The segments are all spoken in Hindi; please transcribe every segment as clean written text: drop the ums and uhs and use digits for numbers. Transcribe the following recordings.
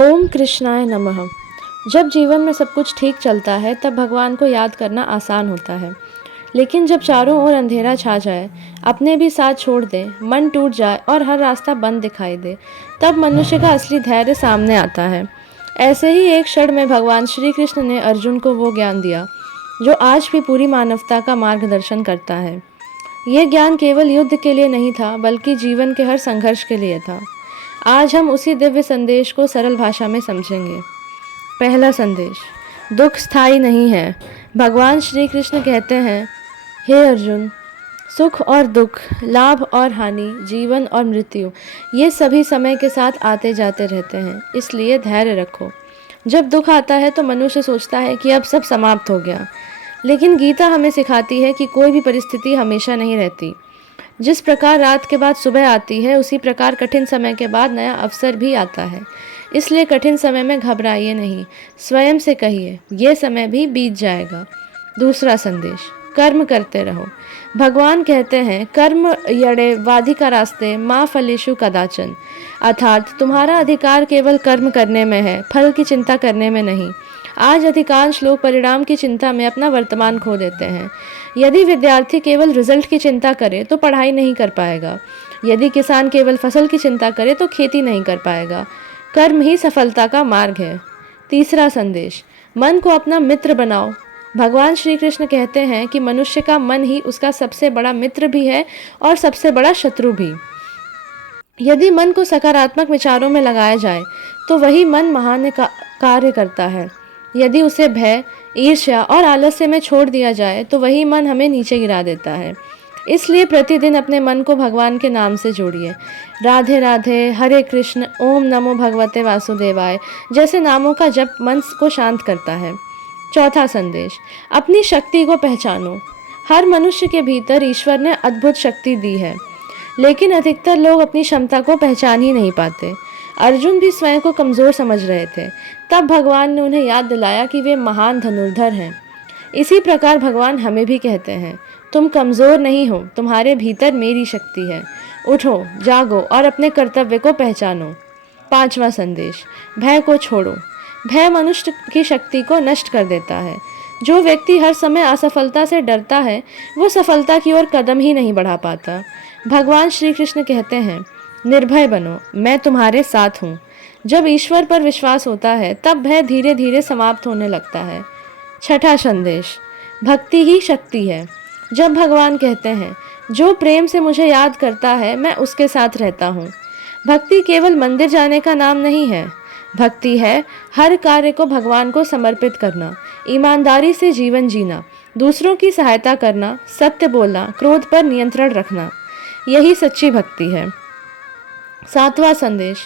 ओम कृष्णाय नमः। जब जीवन में सब कुछ ठीक चलता है तब भगवान को याद करना आसान होता है। लेकिन जब चारों ओर अंधेरा छा जाए, अपने भी साथ छोड़ दे, मन टूट जाए और हर रास्ता बंद दिखाई दे, तब मनुष्य का असली धैर्य सामने आता है। ऐसे ही एक क्षण में भगवान श्री कृष्ण ने अर्जुन को वो ज्ञान दिया जो आज भी पूरी मानवता का मार्गदर्शन करता है। ये ज्ञान केवल युद्ध के लिए नहीं था, बल्कि जीवन के हर संघर्ष के लिए था। आज हम उसी दिव्य संदेश को सरल भाषा में समझेंगे। पहला संदेश, दुख स्थायी नहीं है। भगवान श्री कृष्ण कहते हैं, हे अर्जुन, सुख और दुख, लाभ और हानि, जीवन और मृत्यु, ये सभी समय के साथ आते जाते रहते हैं, इसलिए धैर्य रखो। जब दुख आता है तो मनुष्य सोचता है कि अब सब समाप्त हो गया, लेकिन गीता हमें सिखाती है कि कोई भी परिस्थिति हमेशा नहीं रहती। जिस प्रकार रात के बाद सुबह आती है, उसी प्रकार कठिन समय के बाद नया अवसर भी आता है। इसलिए कठिन समय में घबराइए नहीं, स्वयं से कहिए, ये समय भी बीत जाएगा। दूसरा संदेश, कर्म करते रहो। भगवान कहते हैं, कर्म यड़े वाधिका रास्ते माँ फलेषु कदाचन, अर्थात तुम्हारा अधिकार केवल कर्म करने में है, फल की चिंता करने में नहीं। आज अधिकांश लोग परिणाम की चिंता में अपना वर्तमान खो देते हैं। यदि विद्यार्थी केवल रिजल्ट की चिंता करे तो पढ़ाई नहीं कर पाएगा। यदि किसान केवल फसल की चिंता करे तो खेती नहीं कर पाएगा। कर्म ही सफलता का मार्ग है। तीसरा संदेश, मन को अपना मित्र बनाओ। भगवान श्री कृष्ण कहते हैं कि मनुष्य का मन ही उसका सबसे बड़ा मित्र भी है और सबसे बड़ा शत्रु भी। यदि मन को सकारात्मक विचारों में लगाया जाए तो वही मन महान कार्य करता है। यदि उसे भय, ईर्ष्या और आलस्य में छोड़ दिया जाए तो वही मन हमें नीचे गिरा देता है। इसलिए प्रतिदिन अपने मन को भगवान के नाम से जोड़िए। राधे राधे, हरे कृष्ण, ओम नमो भगवते वासुदेवाय जैसे नामों का जप मन को शांत करता है। चौथा संदेश, अपनी शक्ति को पहचानो। हर मनुष्य के भीतर ईश्वर ने अद्भुत शक्ति दी है, लेकिन अधिकतर लोग अपनी क्षमता को पहचान ही नहीं पाते। अर्जुन भी स्वयं को कमज़ोर समझ रहे थे, तब भगवान ने उन्हें याद दिलाया कि वे महान धनुर्धर हैं। इसी प्रकार भगवान हमें भी कहते हैं, तुम कमज़ोर नहीं हो, तुम्हारे भीतर मेरी शक्ति है। उठो, जागो और अपने कर्तव्य को पहचानो। पांचवा संदेश, भय को छोड़ो। भय मनुष्य की शक्ति को नष्ट कर देता है। जो व्यक्ति हर समय असफलता से डरता है, वो सफलता की ओर कदम ही नहीं बढ़ा पाता। भगवान श्री कृष्ण कहते हैं, निर्भय बनो, मैं तुम्हारे साथ हूँ। जब ईश्वर पर विश्वास होता है तब भय धीरे धीरे समाप्त होने लगता है। छठा संदेश, भक्ति ही शक्ति है। जब भगवान कहते हैं, जो प्रेम से मुझे याद करता है मैं उसके साथ रहता हूँ। भक्ति केवल मंदिर जाने का नाम नहीं है। भक्ति है हर कार्य को भगवान को समर्पित करना, ईमानदारी से जीवन जीना, दूसरों की सहायता करना, सत्य बोलना, क्रोध पर नियंत्रण रखना। यही सच्ची भक्ति है। सातवां संदेश,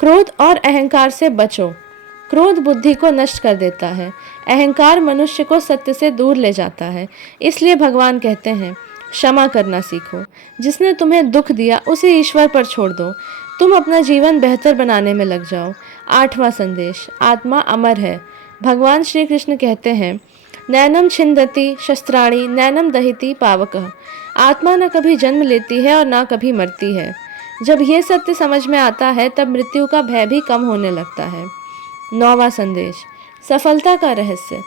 क्रोध और अहंकार से बचो। क्रोध बुद्धि को नष्ट कर देता है, अहंकार मनुष्य को सत्य से दूर ले जाता है। इसलिए भगवान कहते हैं, क्षमा करना सीखो। जिसने तुम्हें दुख दिया उसे ईश्वर पर छोड़ दो। तुम अपना जीवन बेहतर बनाने में लग जाओ। आठवां संदेश, आत्मा अमर है। भगवान श्री कृष्ण कहते हैं, नैनम छिंदति शस्त्राणि नैनम दहिति पावकः। आत्मा न कभी जन्म लेती है और न कभी मरती है। जब यह सत्य समझ में आता है तब मृत्यु का भय भी कम होने लगता है। नौवां संदेश, सफलता का रहस्य।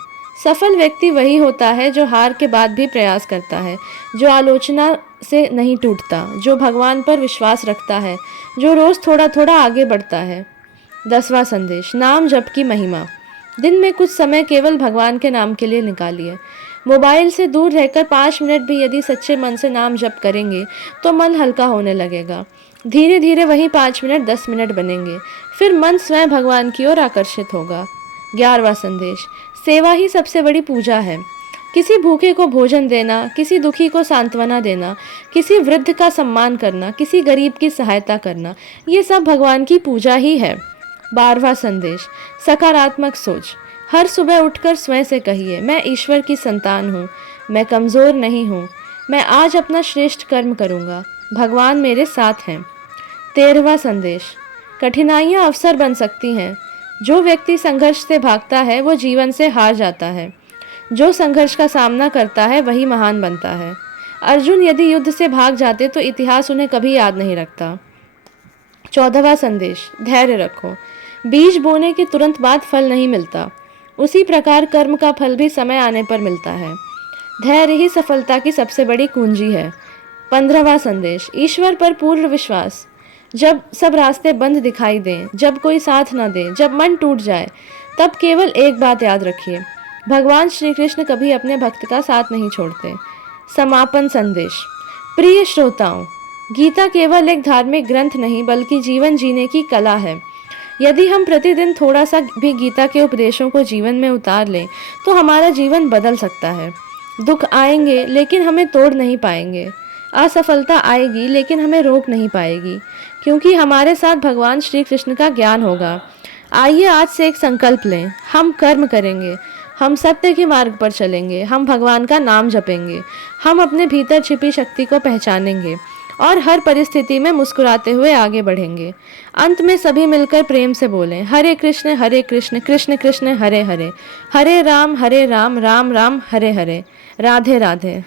सफल व्यक्ति वही होता है जो हार के बाद भी प्रयास करता है, जो आलोचना से नहीं टूटता, जो भगवान पर विश्वास रखता है, जो रोज थोड़ा थोड़ा आगे बढ़ता है। 10वां संदेश, नाम जप की महिमा। दिन में कुछ समय केवल भगवान के नाम के लिए निकालिए। मोबाइल से दूर रहकर 5 मिनट भी यदि सच्चे मन से नाम जप करेंगे तो मन हल्का होने लगेगा। धीरे धीरे वही 5 मिनट 10 मिनट बनेंगे, फिर मन स्वयं भगवान की ओर आकर्षित होगा। 11वां संदेश, सेवा ही सबसे बड़ी पूजा है। किसी भूखे को भोजन देना, किसी दुखी को सांत्वना देना, किसी वृद्ध का सम्मान करना, किसी गरीब की सहायता करना, ये सब भगवान की पूजा ही है। 12वां संदेश, सकारात्मक सोच। हर सुबह उठकर स्वयं से कहिए, मैं ईश्वर की संतान हूँ, मैं कमज़ोर नहीं हूँ, मैं आज अपना श्रेष्ठ कर्म करूँगा, भगवान मेरे साथ हैं। 13वां संदेश, कठिनाइयाँ अवसर बन सकती हैं। जो व्यक्ति संघर्ष से भागता है वो जीवन से हार जाता है। जो संघर्ष का सामना करता है वही महान बनता है। अर्जुन यदि युद्ध से भाग जाते तो इतिहास उन्हें कभी याद नहीं रखता। 14वां संदेश, धैर्य रखो। बीज बोने के तुरंत बाद फल नहीं मिलता, उसी प्रकार कर्म का फल भी समय आने पर मिलता है। धैर्य ही सफलता की सबसे बड़ी कुंजी है। 15वां संदेश, ईश्वर पर पूर्ण विश्वास। जब सब रास्ते बंद दिखाई दें, जब कोई साथ न दे, जब मन टूट जाए, तब केवल एक बात याद रखिए, भगवान श्री कृष्ण कभी अपने भक्त का साथ नहीं छोड़ते। समापन संदेश। प्रिय श्रोताओं, गीता केवल एक धार्मिक ग्रंथ नहीं बल्कि जीवन जीने की कला है। यदि हम प्रतिदिन थोड़ा सा भी गीता के उपदेशों को जीवन में उतार लें तो हमारा जीवन बदल सकता है। दुख आएंगे लेकिन हमें तोड़ नहीं पाएंगे, असफलता आएगी लेकिन हमें रोक नहीं पाएगी, क्योंकि हमारे साथ भगवान श्री कृष्ण का ज्ञान होगा। आइए आज से एक संकल्प लें, हम कर्म करेंगे, हम सत्य के मार्ग पर चलेंगे, हम भगवान का नाम जपेंगे, हम अपने भीतर छिपी शक्ति को पहचानेंगे और हर परिस्थिति में मुस्कुराते हुए आगे बढ़ेंगे। अंत में सभी मिलकर प्रेम से बोलें, हरे कृष्ण कृष्ण कृष्ण हरे हरे, हरे राम राम राम हरे हरे। राधे राधे।